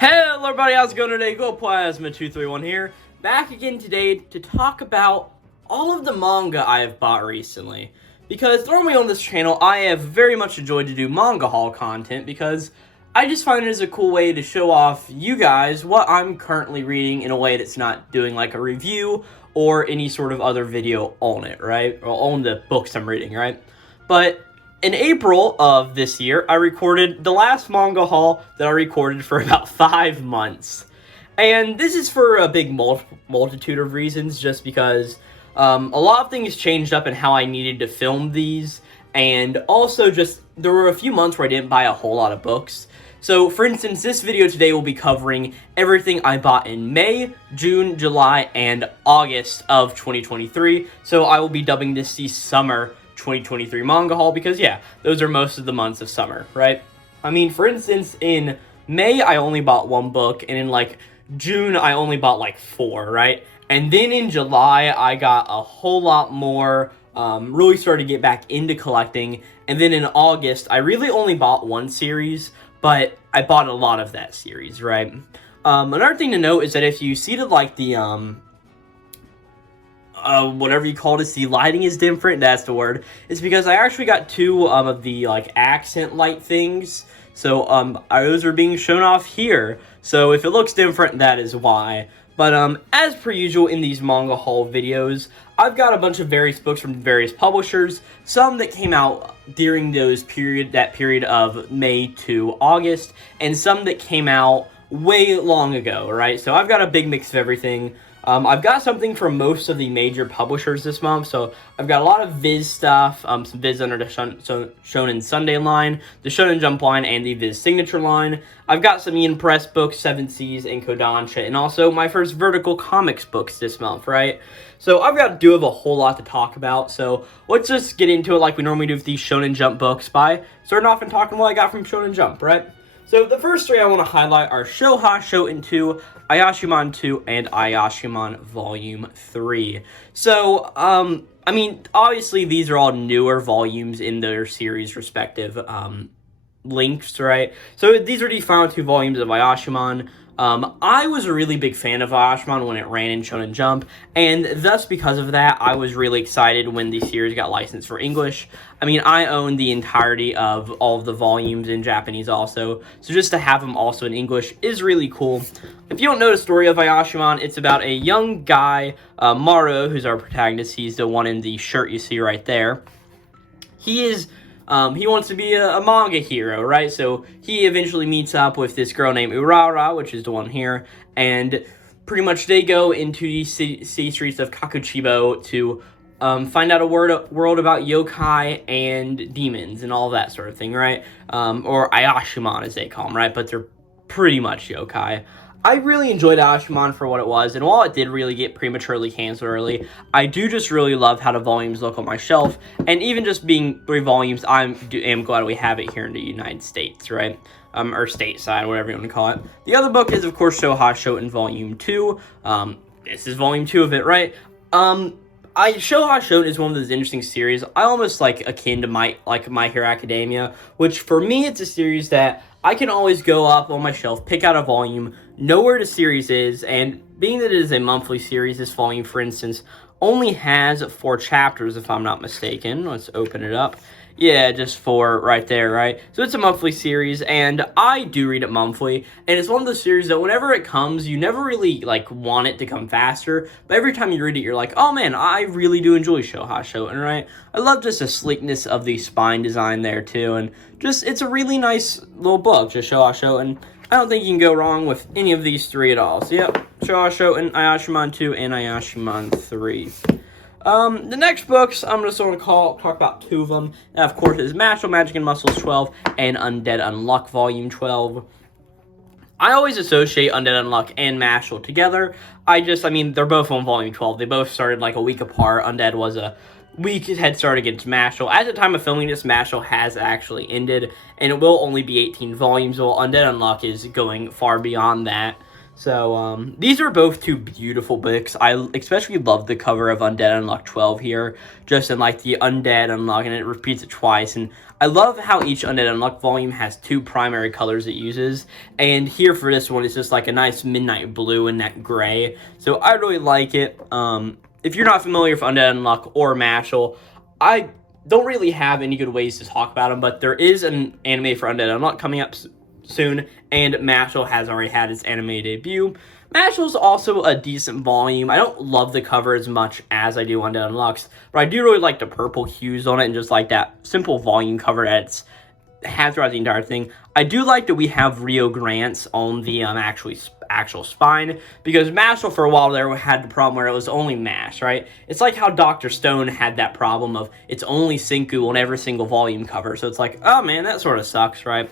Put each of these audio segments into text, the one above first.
Hello everybody, how's it going today? Glowplasma231 here, back again today to talk about all of the manga I have bought recently. Because normally on this channel, I have very much enjoyed to do Manga Haul content because I just find it as a cool way to show off you guys what I'm currently reading in a way that's not doing like a review or any sort of other video on it, right? Or on the books I'm reading, right? But in April of this year, I recorded the last manga haul that I recorded for about 5 months. And this is for a big multitude of reasons, just because a lot of things changed up in how I needed to film these, and also just there were a few months where I didn't buy a whole lot of books. So, for instance, this video today will be covering everything I bought in May, June, July, and August of 2023. So I will be dubbing this the Summer 2023 Manga Haul because, yeah, those are most of the months of summer, right? I mean, for instance, in May, I only bought 1 book, and in, like, June, I only bought, like, 4, right? And then in July, I got a whole lot more, really started to get back into collecting, and then in August, I really only bought 1 series, but I bought a lot of that series, right? Another thing to note is that if you see like the, whatever you call it, the lighting is different, that's the word. It's because I actually got 2 of the, like, accent light things. So, those are being shown off here. So, if it looks different, that is why. But, as per usual in these manga haul videos, I've got a bunch of various books from various publishers. Some that came out during that period of May to August. And some that came out way long ago, right? So, I've got a big mix of everything. I've got something from most of the major publishers this month, so I've got a lot of Viz stuff, some Viz under the Shonen Sunday line, the Shonen Jump line, and the Viz Signature line. I've got some E.M.M.I Press books, 7 Seas, and Kodansha, and also my first Vertical Comics books this month, right? So I've got a whole lot to talk about, so let's just get into it like we normally do with these Shonen Jump books by starting off and talking what I got from Shonen Jump, right? So the first 3 I want to highlight are Shonen 2, Ayashimon 2, and Ayashimon Volume 3. So, I mean, obviously these are all newer volumes in their series' respective lengths, right? So these are the final 2 volumes of Ayashimon. I was a really big fan of Ayashimon when it ran in Shonen Jump, and thus because of that, I was really excited when the series got licensed for English. I mean, I own the entirety of all of the volumes in Japanese also, so just to have them also in English is really cool. If you don't know the story of Ayashimon, it's about a young guy, Maru, who's our protagonist. He's the one in the shirt you see right there. He wants to be a manga hero, right? So he eventually meets up with this girl named Urara, which is the one here, and pretty much they go into the city streets of Kakuchibo to find out a world about yokai and demons and all that sort of thing, right? Or Ayashimon, as they call them, right? But they're pretty much yokai. I really enjoyed Ayashimon for what it was, and while it did really get prematurely canceled early, I do just really love how the volumes look on my shelf, and even just being 3 volumes, I am glad we have it here in the United States, right? Or stateside, whatever you want to call it. The other book is, of course, Shonen Volume 2. This is Volume 2 of it, right? Shonen is one of those interesting series, I almost like akin to My Hero Academia, which for me, it's a series that I can always go up on my shelf, pick out a volume, know where the series is, and being that it is a monthly series, this volume, for instance, only has 4 chapters, if I'm not mistaken. Let's open it up. Yeah, just 4 right there, right? So it's a monthly series, and I do read it monthly, and it's one of those series that whenever it comes, you never really, like, want it to come faster, but every time you read it, you're like, oh man, I really do enjoy Shonen, right? I love just the sleekness of the spine design there, too, and just, it's a really nice little book, just Shonen. I don't think you can go wrong with any of these 3 at all. So, yep, Shonen, Ayashimon 2, and Ayashimon 3. The next books, I'm just going to talk about 2 of them. And of course, is Mashle, Magic and Muscles 12 and Undead Unluck Volume 12. I always associate Undead Unluck and Mashle together. I mean, they're both on Volume 12. They both started like a week apart. Undead was a week head start against Mashle. At the time of filming this, Mashle has actually ended, and it will only be 18 volumes, while Undead Unluck is going far beyond that. So, these are both 2 beautiful books. I especially love the cover of Undead Unluck 12 here, just in, like, the Undead Unluck, and it repeats it twice, and I love how each Undead Unluck volume has 2 primary colors it uses, and here for this one, it's just like a nice midnight blue and that gray, so I really like it. If you're not familiar with Undead Unluck or Mashle, I don't really have any good ways to talk about them, but there is an anime for Undead Unluck coming up soon, and Mashle has already had its anime debut. Mashle's also a decent volume. I don't love the cover as much as I do Undead Unluck's, but I do really like the purple hues on it and just like that simple volume cover that it's had throughout the entire thing. I do like that we have Rio Grants on the actual spine, because Mashle for a while there had the problem where it was only Mash, right? It's like how Dr. Stone had that problem of it's only Senku on every single volume cover, so it's like, oh man, that sort of sucks, right?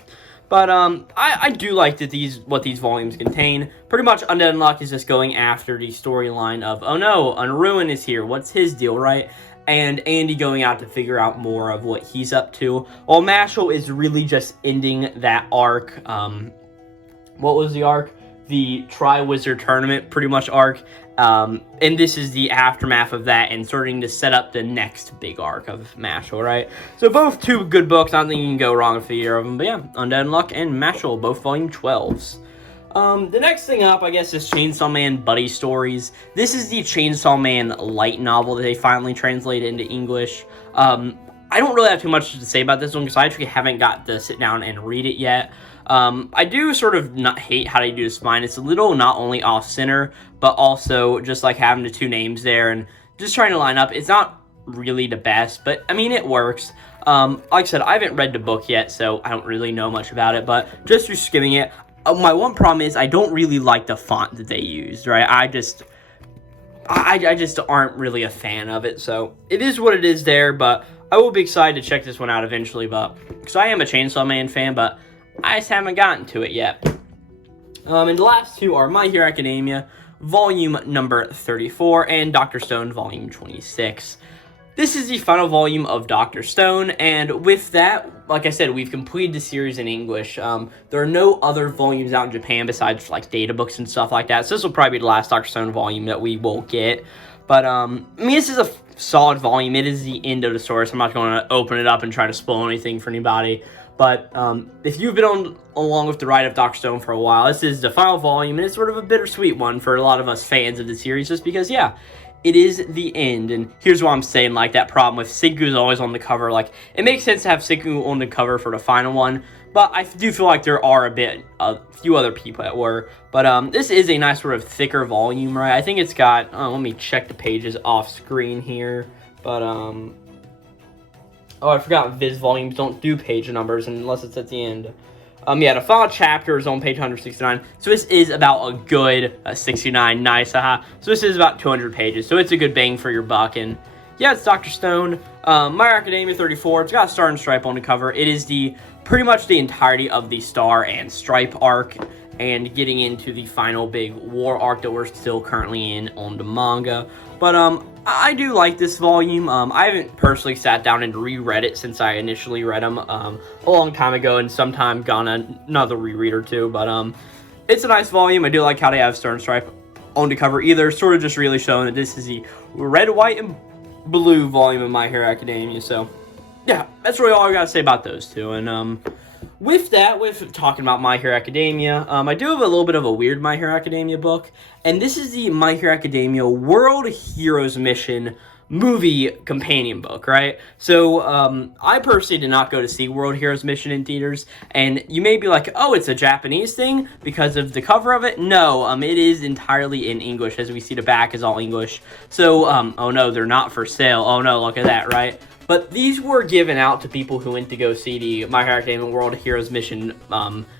But I do like that what these volumes contain. Pretty much Undead Unluck is just going after the storyline of, oh no, Unruin is here, what's his deal, right? And Andy going out to figure out more of what he's up to. While Mashle is really just ending that arc. What was the arc? The Tri-Wizard Tournament, pretty much arc. And this is the aftermath of that and starting to set up the next big arc of Mashle, right? So both 2 good books. I don't think you can go wrong with either of them. But yeah, Undead Unluck and Mashle, both volume 12s. The next thing up, I guess, is Chainsaw Man Buddy Stories. This is the Chainsaw Man light novel that they finally translated into English. I don't really have too much to say about this one because I actually haven't got to sit down and read it yet. I do sort of not hate how they do the spine. It's a little not only off-center, but also just like having the 2 names there and just trying to line up. It's not really the best, but I mean, it works. Like I said, I haven't read the book yet, so I don't really know much about it, but just through skimming it, my one problem is I don't really like the font that they used, right? I just aren't really a fan of it, so it is what it is there, but I will be excited to check this one out eventually, but because I am a Chainsaw Man fan, but I just haven't gotten to it yet. And the last 2 are My Hero Academia, volume number 34, and Dr. Stone, volume 26. This is the final volume of Dr. Stone, and with that, like I said, we've completed the series in English. There are no other volumes out in Japan besides like data books and stuff like that, so this will probably be the last Dr. Stone volume that we will get. But, I mean, this is a solid volume. It is the end of the source. I'm not going to open it up and try to spoil anything for anybody. But if you've been along with the ride of Dr. Stone for a while, this is the final volume, and it's sort of a bittersweet one for a lot of us fans of the series, just because, yeah, it is the end. And here's what I'm saying, like, that problem with Senku's always on the cover. Like, it makes sense to have Senku on the cover for the final one, but I do feel like there are a few other people that were. But this is a nice sort of thicker volume, right? I think it's got, let me check the pages off screen here. But, oh, I forgot Viz volumes don't do page numbers unless it's at the end. Yeah, the final chapter is on page 169. So this is about a good 69. Nice, haha. So this is about 200 pages. So it's a good bang for your buck. And yeah, it's Dr. Stone. My Hero Academia 34. It's got a Star and Stripe on the cover. It is pretty much the entirety of the Star and Stripe arc, and getting into the final big war arc that we're still currently in on the manga. But I do like this volume. I haven't personally sat down and reread it since I initially read them a long time ago, and sometime gone another reread or 2. But it's a nice volume. I do like how they have Star and Stripe on the cover either, sort of just really showing that this is the red, white, and blue volume of My Hero Academia. So yeah, that's really all I gotta say about those 2. And with talking about My Hero Academia, I do have a little bit of a weird My Hero Academia book, and this is the My Hero Academia World Heroes Mission movie companion book, right? So, I personally did not go to see World Heroes Mission in theaters, and you may be like, oh, it's a Japanese thing because of the cover of it? No, it is entirely in English, as we see the back is all English. So, oh no, they're not for sale. Oh no, look at that, right? But these were given out to people who went to go see the My Hero Academia World Heroes Mission.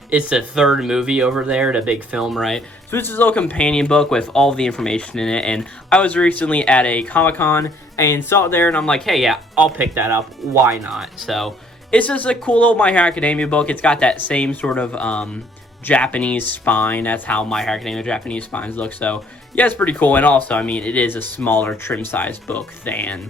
It's the 3rd movie over there, the big film, right? So it's this little companion book with all the information in it. And I was recently at a Comic-Con and saw it there, and I'm like, hey, yeah, I'll pick that up. Why not? So it's just a cool little My Hero Academia book. It's got that same sort of Japanese spine. That's how My Hero Academia Japanese spines look. So yeah, it's pretty cool. And also, I mean, it is a smaller trim-sized book than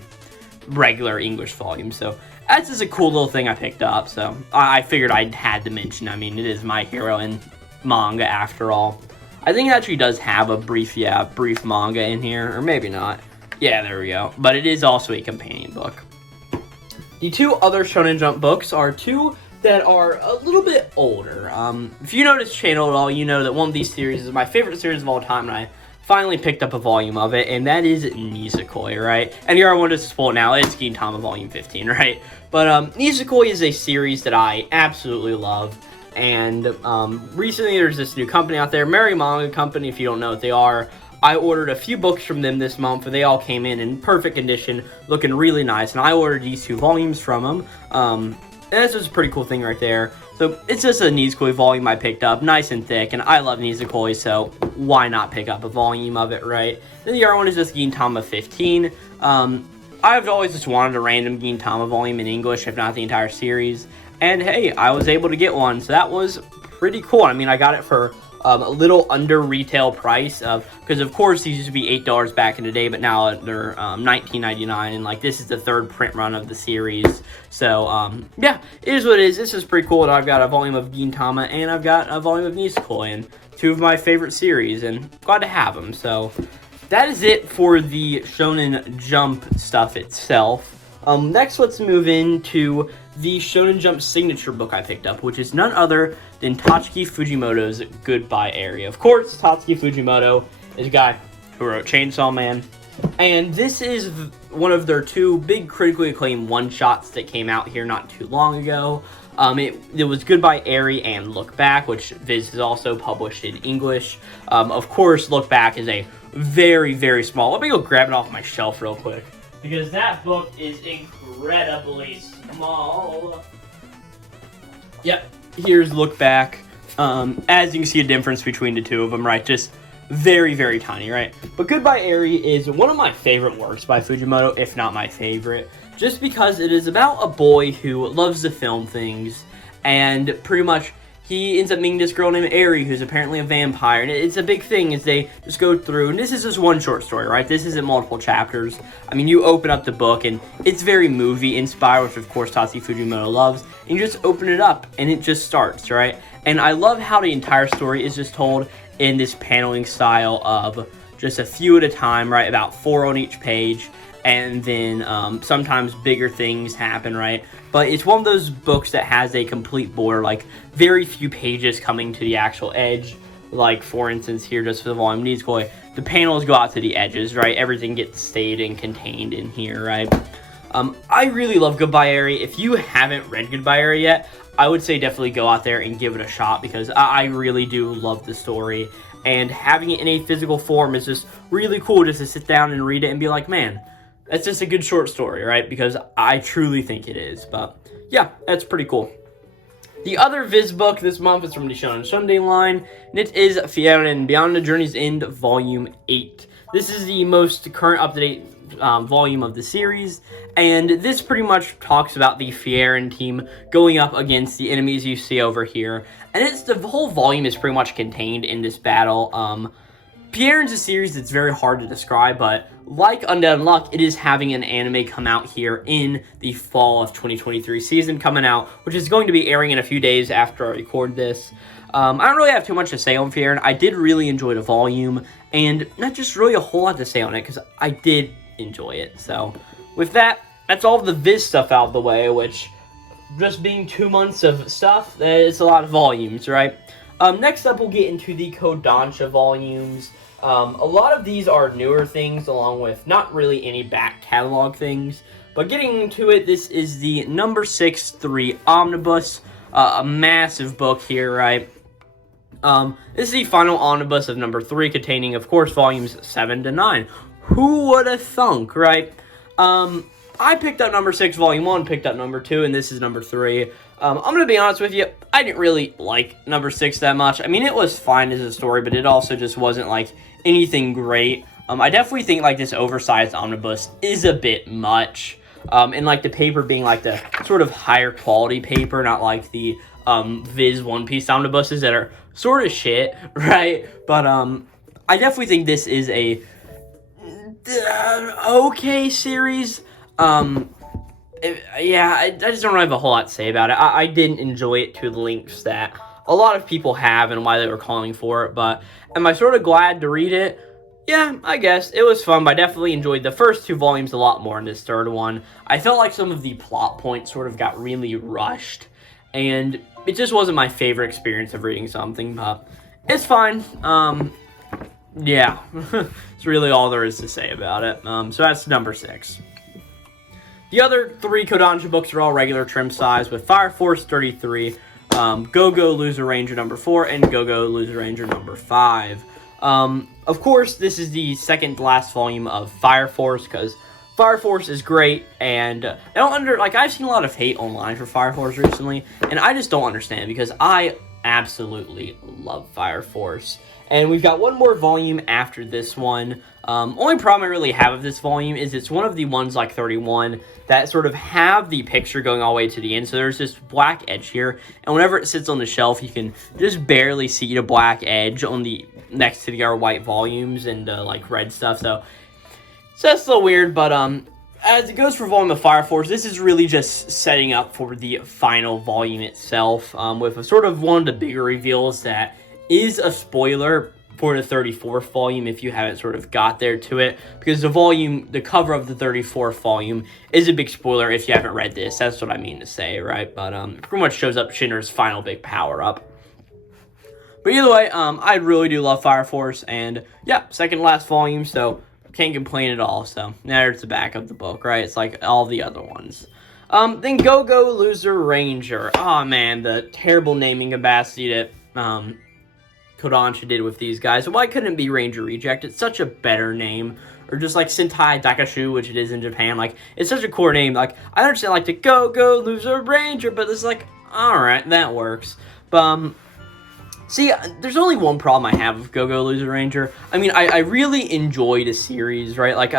regular English volume, so that's just a cool little thing I picked up. So I figured I had to mention. I mean, it is My Hero and manga after all. I think it actually does have a brief manga in here, or maybe not. Yeah, there we go. But it is also a companion book. The two other Shonen Jump books are two that are a little bit older. If you know this channel at all, you know that one of these series is my favorite series of all time, and I finally picked up a volume of it, and that is Nisekoi, right? And you're one to spoil now, it's Gintama Volume 15, right? But Nisekoi is a series that I absolutely love, and recently there's this new company out there, Merry Manga Company, if you don't know what they are. I ordered a few books from them this month, and they all came in perfect condition, looking really nice, and I ordered these two volumes from them. And this was a pretty cool thing right there. So it's just a Nisekoi volume I picked up, nice and thick, and I love Nisekoi, so why not pick up a volume of it, right? Then the other one is just Gintama 15. I've always just wanted a random Gintama volume in English, if not the entire series, and hey, I was able to get one, so that was pretty cool. I mean, I got it for a little under retail price, because of course these used to be $8 back in the day, but now they're $19.99, and like this is the third print run of the series. So yeah, it is what it is. This is pretty cool. And I've got a volume of Gintama and I've got a volume of Nisekoi, and two of my favorite series, and glad to have them. So that is it for the Shonen Jump stuff itself. Next, let's move into the Shonen Jump signature book I picked up, which is none other than Tatsuki Fujimoto's Goodbye Area. Of course, Tatsuki Fujimoto is a guy who wrote Chainsaw Man, and this is one of their two big critically acclaimed one-shots that came out here not too long ago. It was Goodbye Area and Look Back, which Viz has also published in English. Of course, Look Back is a very, very small... Let me go grab it off my shelf real quick, because that book is incredibly small. Yep, here's Look Back. As you can see, a difference between the two of them, right? Just very, very tiny, right? But Goodbye Area is one of my favorite works by Fujimoto, if not my favorite, just because it is about a boy who loves to film things, and pretty much he ends up meeting this girl named Eri, who's apparently a vampire, and it's a big thing as they just go through, and this is just one short story, right? This isn't multiple chapters. I mean, you open up the book, and it's very movie-inspired, which of course Tatsuki Fujimoto loves, and you just open it up, and it just starts, right? And I love how the entire story is just told in this paneling style of just a few at a time, right? About 4 on each page, and then sometimes bigger things happen, right? But it's one of those books that has a complete border, like very few pages coming to the actual edge. Like, for instance, here, just for the volume Nisekoi, the panels go out to the edges, right? Everything gets stayed and contained in here, right? I really love Goodbye Area. If you haven't read Goodbye Area yet, I would say definitely go out there and give it a shot, because I really do love the story. And having it in a physical form is just really cool, just to sit down and read it and be like, man, that's just a good short story, right? Because I truly think it is. But yeah, that's pretty cool. The other Viz book this month is from the Shonen Sunday line, and it is Frieren Beyond the Journey's End, Volume 8. This is the most current up-to-date volume of the series, and this pretty much talks about the Frieren team going up against the enemies you see over here. And it's the whole volume is pretty much contained in this battle. Frieren's a series that's very hard to describe, but like Undead Unluck, it is having an anime come out here in the fall of 2023 season coming out, which is going to be airing in a few days after I record this. I don't really have too much to say on Frieren. I did really enjoy the volume, and not just really a whole lot to say on it, because I did enjoy it. So with that, that's all of the Viz stuff out of the way, which just being 2 months of stuff, it's a lot of volumes, right? Next up, we'll get into the Kodansha volumes. A lot of these are newer things, along with not really any back catalog things. But getting into it, this is the number 6-3 Omnibus, a massive book here, right? This is the final omnibus of number 3, containing, of course, volumes 7 to 9. Who would have thunk, right? I picked up number 6, volume 1, picked up number 2, and this is number 3. I'm going to be honest with you, I didn't really like number 6 that much. I mean, it was fine as a story, but it also just wasn't, like, anything great. I definitely think, like, this oversized omnibus is a bit much. And, like, the paper being, like, the sort of higher quality paper, not like the Viz One Piece omnibuses that are sort of shit, right? But, I definitely think this is a okay series. Yeah, I just don't really have a whole lot to say about it. I didn't enjoy it to the lengths that a lot of people have and why they were calling for it, but am I sort of glad to read it? yeah, I guess it was fun, but I definitely enjoyed the first 2 volumes a lot more than this third one. I felt like some of the plot points sort of got really rushed, and it just wasn't my favorite experience of reading something, but it's fine. Yeah, it's really all there is to say about it. So that's number 6. The other 3 Kodansha books are all regular trim size, with Fire Force 33, Go-Go Loser Ranger number 4, and Go-Go Loser Ranger number 5. Of course, this is the second to last volume of Fire Force, because Fire Force is great, and I've seen a lot of hate online for Fire Force recently, and I just don't understand, because I absolutely love Fire Force. And we've got one more volume after this one. Only problem I really have with this volume is it's one of the ones like 31 that sort of have the picture going all the way to the end. So there's this black edge here, and whenever it sits on the shelf, you can just barely see the black edge on the next to the other white volumes and like red stuff. So that's a little weird, but as it goes for volume of Fire Force, this is really just setting up for the final volume itself, with a sort of one of the bigger reveals that is a spoiler for the 34th volume if you haven't sort of got there to it, because the cover of the 34th volume is a big spoiler if you haven't read this. That's what I mean to say, right? But it pretty much shows up Shinra's final big power-up. But either way, I really do love Fire Force, and yeah, second to last volume, so can't complain at all. So there's the back of the book, right? It's like all the other ones. Then Go-Go Loser Ranger. Oh man, the terrible naming capacity that Kodansha did with these guys. Why couldn't it be Ranger Reject? It's such a better name. Or just like Sentai Dakashu, which it is in Japan. Like, it's such a core name. Like, I understand like the Go-Go Loser Ranger, but it's like, alright, that works. But see, there's only one problem I have with Go-Go Loser Ranger. I mean, I really enjoyed a series, right? Like,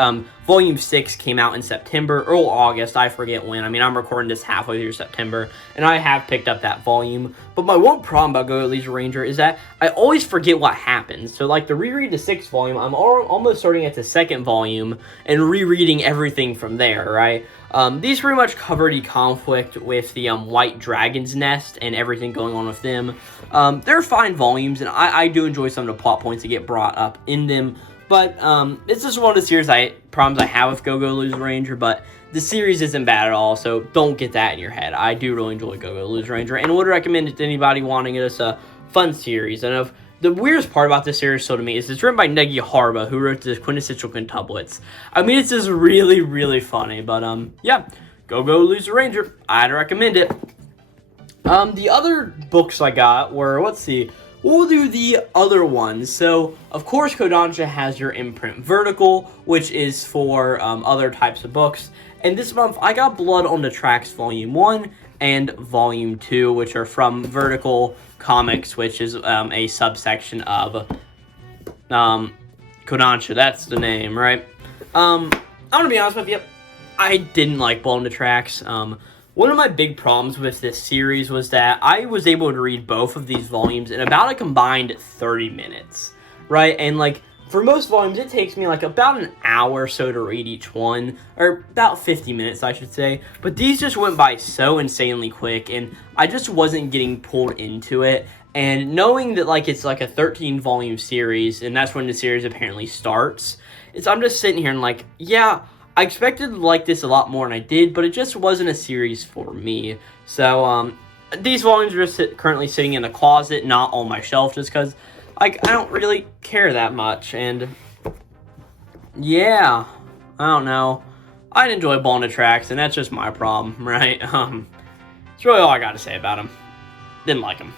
Volume 6 came out in September, or August, I forget when. I mean, I'm recording this halfway through September, and I have picked up that volume. But my one problem about Go-Go Loser Ranger is that I always forget what happens. So, like, to reread the 6th volume, I'm almost starting at the 2nd volume and rereading everything from there, right? These pretty much cover the conflict with the White Dragon's Nest and everything going on with them. They're fine volumes, and I do enjoy some of the plot points that get brought up in them. But it's just one of the series problems I have with Go-Go Loser Ranger, but the series isn't bad at all, so don't get that in your head. I do really enjoy Go-Go Loser Ranger, and would recommend it to anybody wanting it as a fun series. And the weirdest part about this series, so to me, is it's written by Negi Harba, who wrote the Quintessential Quintuplets. I mean, it's just really, really funny, but yeah, Go-Go Loser Ranger, I'd recommend it. The other books I got were, let's see, we'll do the other ones. So, of course, Kodansha has your imprint Vertical, which is for other types of books. And this month, I got Blood on the Tracks Volume 1 and Volume 2, which are from Vertical Comics, which is a subsection of Kodansha. That's the name, right? I'm gonna be honest with you, I didn't like Blood on the Tracks. One of my big problems with this series was that I was able to read both of these volumes in about a combined 30 minutes, right? And like, for most volumes, it takes me like about an hour or so to read each one, or about 50 minutes, I should say. But these just went by so insanely quick, and I just wasn't getting pulled into it. And knowing that like it's like a 13-volume series, and that's when the series apparently starts, I'm just sitting here and like, yeah, I expected to like this a lot more than I did, but it just wasn't a series for me. So, these volumes are just currently sitting in a closet, not on my shelf, just because I don't really care that much. And yeah, I don't know. I didn't enjoy Blood on the Tracks, and that's just my problem, right? It's really all I got to say about him. Didn't like him.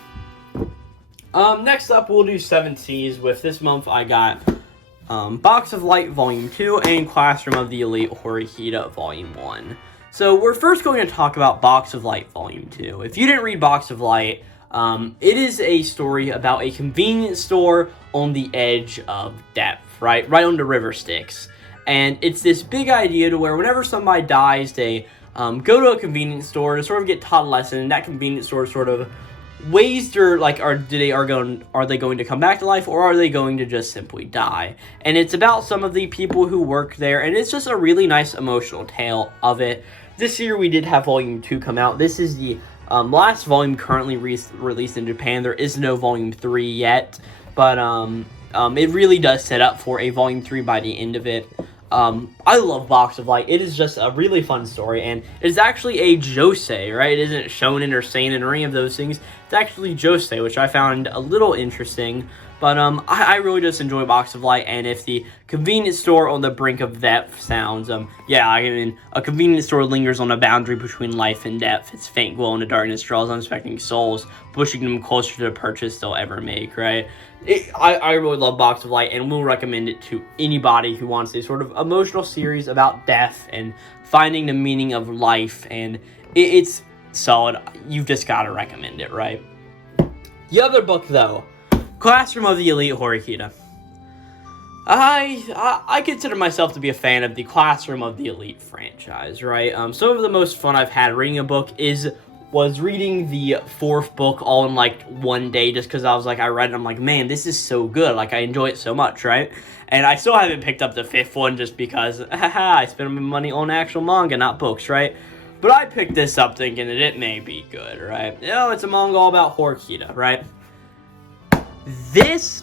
Next up, we'll do 7 Seas. With this month, I got Box of Light Volume 2 and Classroom of the Elite Horimiya Volume 1. So we're first going to talk about Box of Light Volume 2. If you didn't read Box of Light, it is a story about a convenience store on the edge of depth, right on the river Styx. And it's this big idea to where whenever somebody dies, they go to a convenience store to sort of get taught a lesson, and that convenience store sort of ways they're like, are they going to come back to life, or are they going to just simply die? And it's about some of the people who work there, and it's just a really nice emotional tale of it. This year we did have Volume 2 come out. This is the last volume currently released in Japan. There is no Volume 3 yet, but it really does set up for a Volume 3 by the end of it. I love Box of Light. It is just a really fun story, and it's actually a josei, right? It isn't shonen or seinen or any of those things. It's actually josei, which I found a little interesting. But I really just enjoy Box of Light, and if the convenience store on the brink of death sounds, yeah, I mean, a convenience store lingers on a boundary between life and death. Its faint glow in the darkness draws unsuspecting souls, pushing them closer to the purchase they'll ever make, right? I really love Box of Light, and will recommend it to anybody who wants a sort of emotional series about death and finding the meaning of life, and it's solid. You've just got to recommend it, right? The other book, though, Classroom of the Elite Horikita. I consider myself to be a fan of the Classroom of the Elite franchise, right? Some of the most fun I've had reading a book was reading the 4th book all in like one day, just because I was like, I read it and I'm like, man, this is so good. Like, I enjoy it so much, right? And I still haven't picked up the 5th one just because, I spend my money on actual manga, not books, right? But I picked this up thinking that it may be good, right? You know, it's a manga all about Horikita, right? This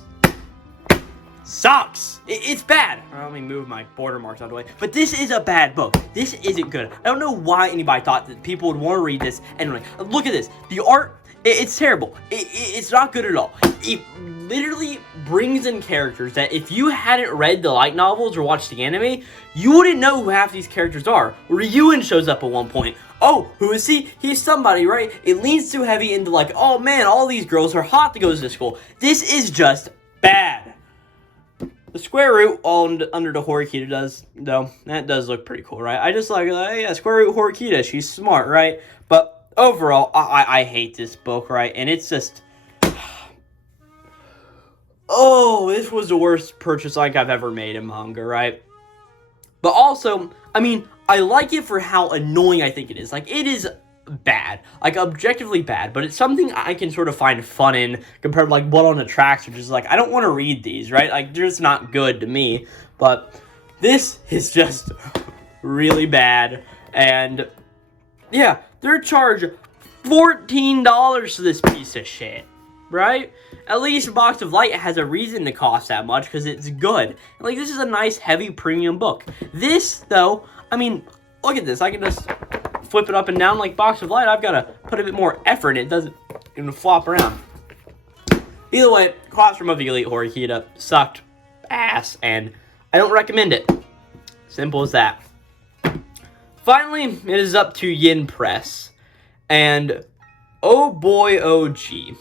sucks. It's bad. Let me move my border marks out of the way. But this is a bad book. This isn't good. I don't know why anybody thought that people would want to read this. And like, look at this. The art, it's terrible. It's not good at all. It literally brings in characters that if you hadn't read the light novels or watched the anime, you wouldn't know who half these characters are. Ryuen shows up at one point. Oh, who is he? He's somebody, right? It leans too heavy into like, oh man, all these girls are hot to go to school. This is just bad. The square root under the Horikita does, though, that does look pretty cool, right? I just like, yeah, square root Horikita, she's smart, right? But overall, I hate this book, right? And it's just, oh, this was the worst purchase like I've ever made in manga, right? But also, I mean, I like it for how annoying I think it is. Like, it is bad. Like, objectively bad. But it's something I can sort of find fun in compared to, like, Blood on the Tracks, which is like, I don't want to read these, right? Like, they're just not good to me. But this is just really bad. And, yeah, they're charged $14 for this piece of shit, right? At least Box of Light has a reason to cost that much because it's good. Like, this is a nice, heavy, premium book. This, though, I mean, look at this. I can just flip it up and down like Box of Light. I've got to put a bit more effort in. It doesn't even flop around. Either way, Classroom of the Elite Horikita sucked ass, and I don't recommend it. Simple as that. Finally, it is up to Yin Press. And, oh boy, oh gee.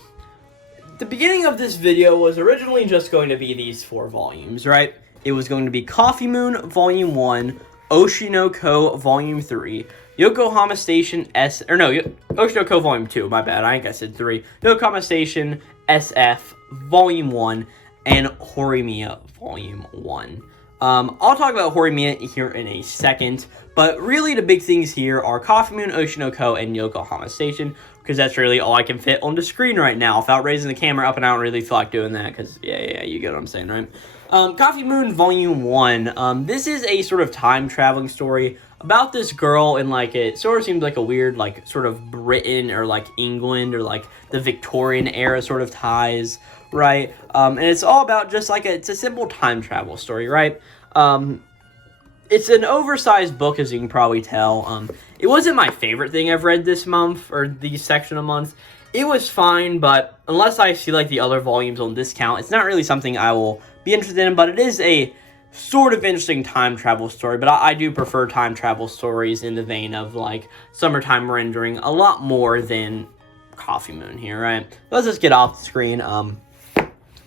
The beginning of this video was originally just going to be these 4 volumes, right? It was going to be Coffee Moon Volume 1, Oshinoko Volume 3, Yokohama Station Oshinoko Volume 2, my bad, I think I said 3, Yokohama Station SF Volume 1, and Horimiya Volume 1. I'll talk about Horimiya here in a second, but really the big things here are Coffee Moon, Oshinoko, and Yokohama Station, because that's really all I can fit on the screen right now without raising the camera up, and I don't really feel like doing that, because, yeah, you get what I'm saying, right? Coffee Moon Volume 1, this is a sort of time-traveling story about this girl in, like, it sort of seems like a weird, like, sort of Britain or, like, England or, like, the Victorian era sort of ties, right? And it's all about just, like, it's a simple time travel story, right? It's an oversized book, as you can probably tell. It wasn't my favorite thing I've read this month, or these section of months. It was fine, but unless I see, like, the other volumes on discount, it's not really something I will be interested in, but it is a sort of interesting time travel story, but I do prefer time travel stories in the vein of, like, Summertime Rendering a lot more than Coffee Moon here, right? Let's just get off the screen.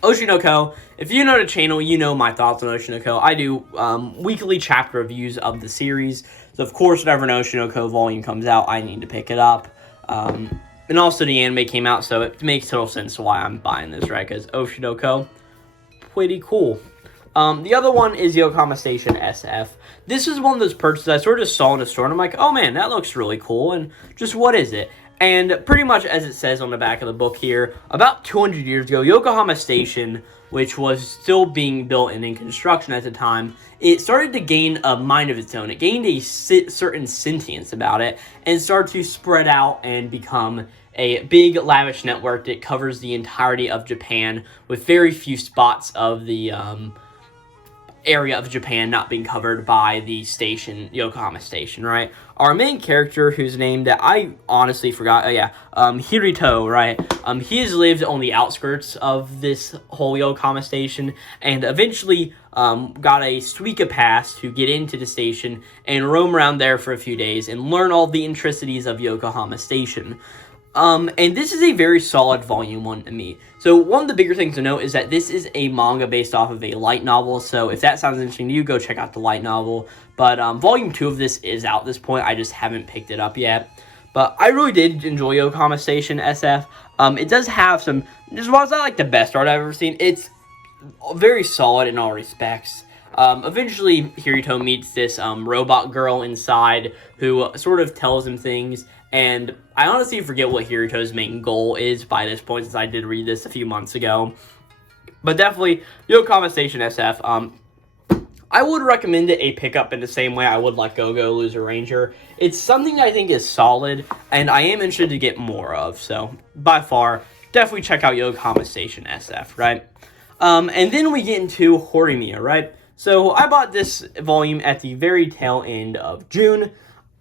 Oshinoko, if you know the channel, you know my thoughts on Oshinoko. I do weekly chapter reviews of the series, so of course whenever an Oshinoko volume comes out, I need to pick it up. And also the anime came out, so it makes total sense why I'm buying this, right? Because Oshinoko, pretty cool. The other one is Yokohama Station SF. This is one of those purchases I sort of saw in the store, and I'm like, oh man, that looks really cool, and just what is it? And pretty much as it says on the back of the book here, about 200 years ago, Yokohama Station, which was still being built and in construction at the time, it started to gain a mind of its own. It gained a certain sentience about it, and started to spread out and become a big, lavish network that covers the entirety of Japan, with very few spots of the area of Japan not being covered by the station, Yokohama Station, right? Our main character, whose name that I honestly forgot, Hirito, right? He has lived on the outskirts of this whole Yokohama Station, and eventually got a Suica pass to get into the station and roam around there for a few days and learn all the intricacies of Yokohama Station. And this is a very solid Volume 1 to me. So one of the bigger things to note is that this is a manga based off of a light novel, so if that sounds interesting to you, go check out the light novel. But Volume 2 of this is out at this point, I just haven't picked it up yet. But I really did enjoy Yokohama Station SF. It does have some, just while it's not like the best art I've ever seen, it's very solid in all respects. Eventually, Hirito meets this robot girl inside who sort of tells him things, and I honestly forget what Hirito's main goal is by this point, since I did read this a few months ago. But definitely, Yokohama Station SF. I would recommend it a pickup in the same way I would like Go-Go Loser Ranger. It's something I think is solid, and I am interested to get more of. So, by far, definitely check out Yokohama Station SF, right? And then we get into Horimiya, right? So, I bought this volume at the very tail end of June.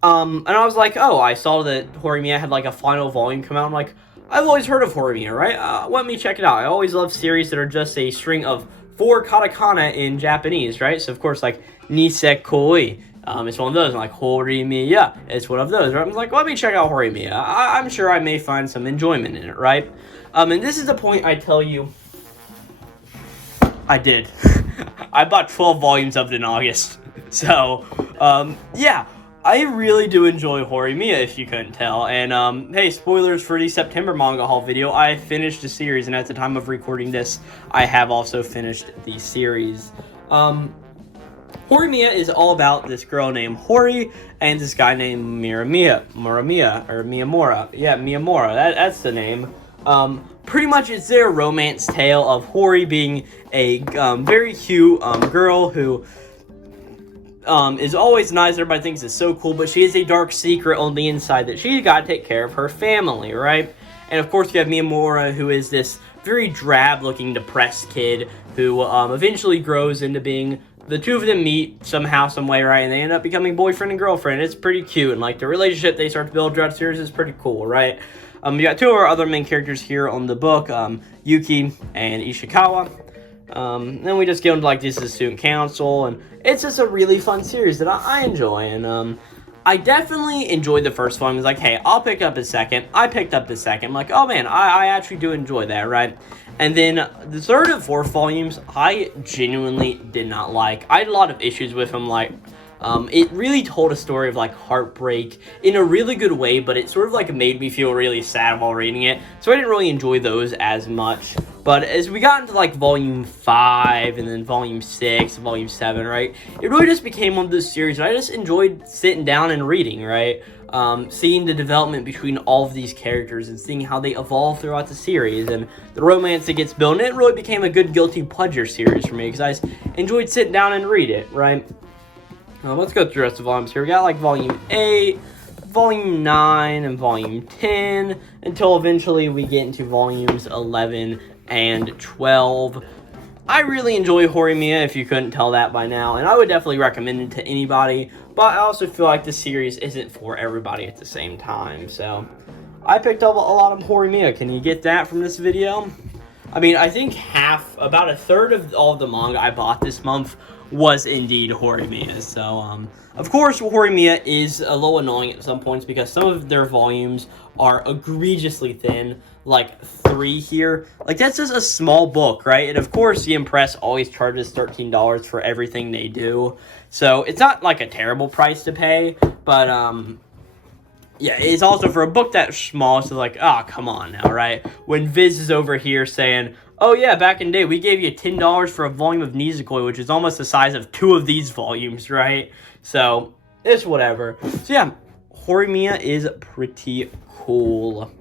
And I was like, oh, I saw that Horimiya had like a final volume come out. I'm like, I've always heard of Horimiya, right? Let me check it out. I always love series that are just a string of 4 katakana in Japanese, right? So, of course, like, nisekoi, it's one of those. I'm like, Horimiya, it's one of those, right? I'm like, let me check out Horimiya. I'm sure I may find some enjoyment in it, right? And this is the point I tell you, I did. I bought 12 volumes of it in August. So, yeah. I really do enjoy Horimiya, if you couldn't tell. And, hey, spoilers for the September Manga Haul video. I finished the series, and at the time of recording this, I have also finished the series. Horimiya is all about this girl named Hori and this guy named Miyamura. Yeah, Miyamura. That's the name. Pretty much it's their romance tale of Hori being a very cute girl who is always nice. Everybody thinks it's so cool, but she has a dark secret on the inside that she's got to take care of her family, right? And of course, you have Miyamura, who is this very drab-looking, depressed kid who eventually grows into being. The two of them meet somehow, some way, right? And they end up becoming boyfriend and girlfriend. It's pretty cute, and like the relationship they start to build throughout the series is pretty cool, right? You got 2 of our other main characters here on the book, Yuki and Ishikawa. Then we just get into like this is student council, and it's just a really fun series that I enjoy. And I definitely enjoyed the first one. I was like, hey, I'll pick up the second. I picked up the second. I'm like, oh man, I actually do enjoy that, right? And then the 3rd and 4th volumes, I genuinely did not like. I had a lot of issues with them, like, it really told a story of, like, heartbreak in a really good way, but it sort of, like, made me feel really sad while reading it, so I didn't really enjoy those as much. But as we got into, like, Volume 5, and then Volume 6, and Volume 7, right, it really just became one of those series that I just enjoyed sitting down and reading, right? Seeing the development between all of these characters and seeing how they evolve throughout the series and the romance that gets built, and it really became a good guilty pleasure series for me, because I just enjoyed sitting down and read it, right? Let's go through the rest of the volumes here. We got like Volume 8, Volume 9, and Volume 10, until eventually we get into Volumes 11 and 12. I really enjoy Horimiya, if you couldn't tell that by now, and I would definitely recommend it to anybody, but I also feel like the series isn't for everybody at the same time, so I picked up a lot of Horimiya. Can you get that from this video? I mean, I think about a third of all of the manga I bought this month was indeed Horimiya. So, of course, Horimiya is a little annoying at some points because some of their volumes are egregiously thin, like 3 here. Like, that's just a small book, right? And, of course, the Impress always charges $13 for everything they do. So, it's not, like, a terrible price to pay, but, yeah, it's also for a book that small, so like, ah, come on now, right? When Viz is over here saying, oh yeah, back in the day, we gave you $10 for a volume of Nisekoi, which is almost the size of 2 of these volumes, right? So, it's whatever. So yeah, Horimiya is pretty cool.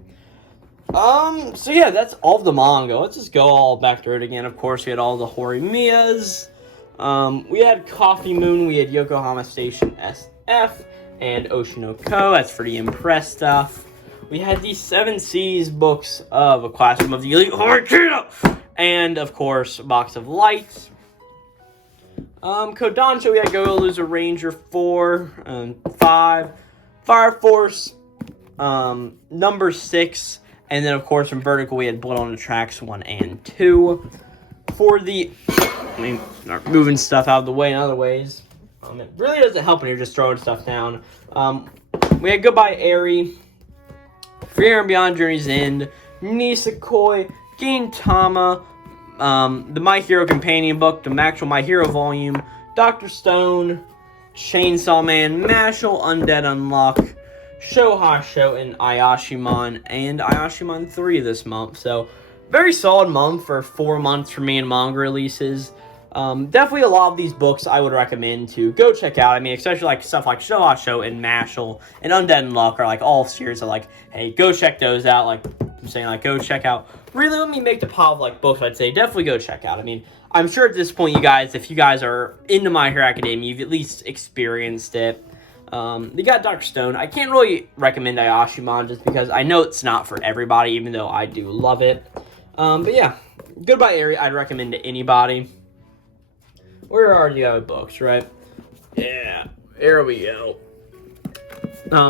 So yeah, that's all of the manga. Let's just go all back through it again. Of course, we had all the Horimiyas. We had Coffee Moon, we had Yokohama Station SF, and Oshinoko, that's for the Impress stuff. we had the 7 Seas books of A Classroom of the Elite Horimiya, and of course, a box of lights. Kodansha, we had Go Loser Ranger 4, 5, Fire Force, number 6, and then of course from Vertical we had Blood on the Tracks 1 and 2. For the, start moving stuff out of the way in other ways. It really doesn't help when you're just throwing stuff down. We had Goodbye Eri, Ferenia and Beyond Journey's End, Nisekoi, Gintama, the My Hero Companion Book, the actual My Hero volume, Dr. Stone, Chainsaw Man, Mashal, Undead Unlock, Shoha Shoten, Ayashimon, and Ayashimon 3 this month. So, very solid month for 4 months for me in manga releases. Definitely a lot of these books I would recommend to go check out. I mean, especially like stuff like Shoha Shoten, Mashal, and Undead Unlock are like all series of like, hey, go check those out. Like I'm saying, like go check out. Really, let me make the pile of like books I'd say definitely go check out. I mean, I'm sure at this point you guys, if you guys are into My Hero Academia, you've at least experienced it. They got Dr. Stone. I can't really recommend Ayashimon just because I know it's not for everybody, even though I do love it. But yeah, Goodbye Eri, I'd recommend to anybody. Where are the other books, right? Yeah, there we go.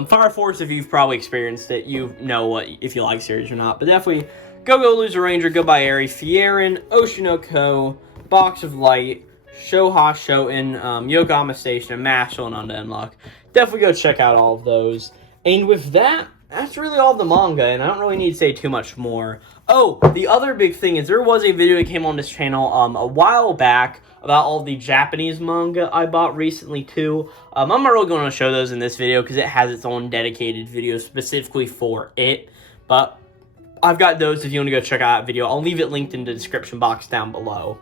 Fire Force, if you've probably experienced it, you know what if you like series or not. But definitely, Go Loser Ranger, Goodbye Eri, Fierin, Oshinoko, Box of Light, Shoha Shoten, Yokohama Station, and Mashal and Undead Unlock. Definitely go check out all of those. And with that, that's really all the manga, and I don't really need to say too much more. Oh, the other big thing is there was a video that came on this channel a while back about all the Japanese manga I bought recently too. I'm not really going to show those in this video because it has its own dedicated video specifically for it. But I've got those if you want to go check out that video. I'll leave it linked in the description box down below.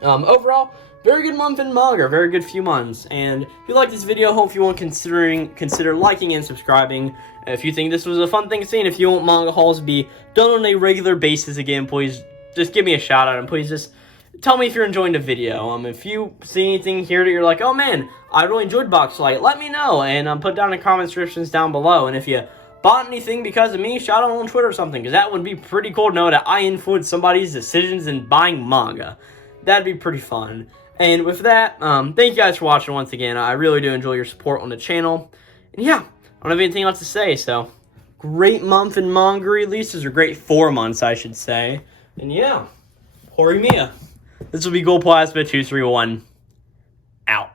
Overall, very good month in manga, very good few months. And if you like this video, hope you want to consider liking and subscribing. If you think this was a fun thing to see, and if you want manga hauls to be done on a regular basis again, please just give me a shout out and please just tell me if you're enjoying the video. If you see anything here that you're like, oh man, I really enjoyed Box Light, let me know and put down in the comment descriptions down below. And if you bought anything because of me, shout out on Twitter or something, because that would be pretty cool to know that I influenced somebody's decisions in buying manga. That'd be pretty fun. And with that, thank you guys for watching once again. I really do enjoy your support on the channel. And yeah, I don't have anything else to say, so great month in manga releases, or great 4 months, I should say. And yeah, Horimiya. This will be Glowplasma231 out.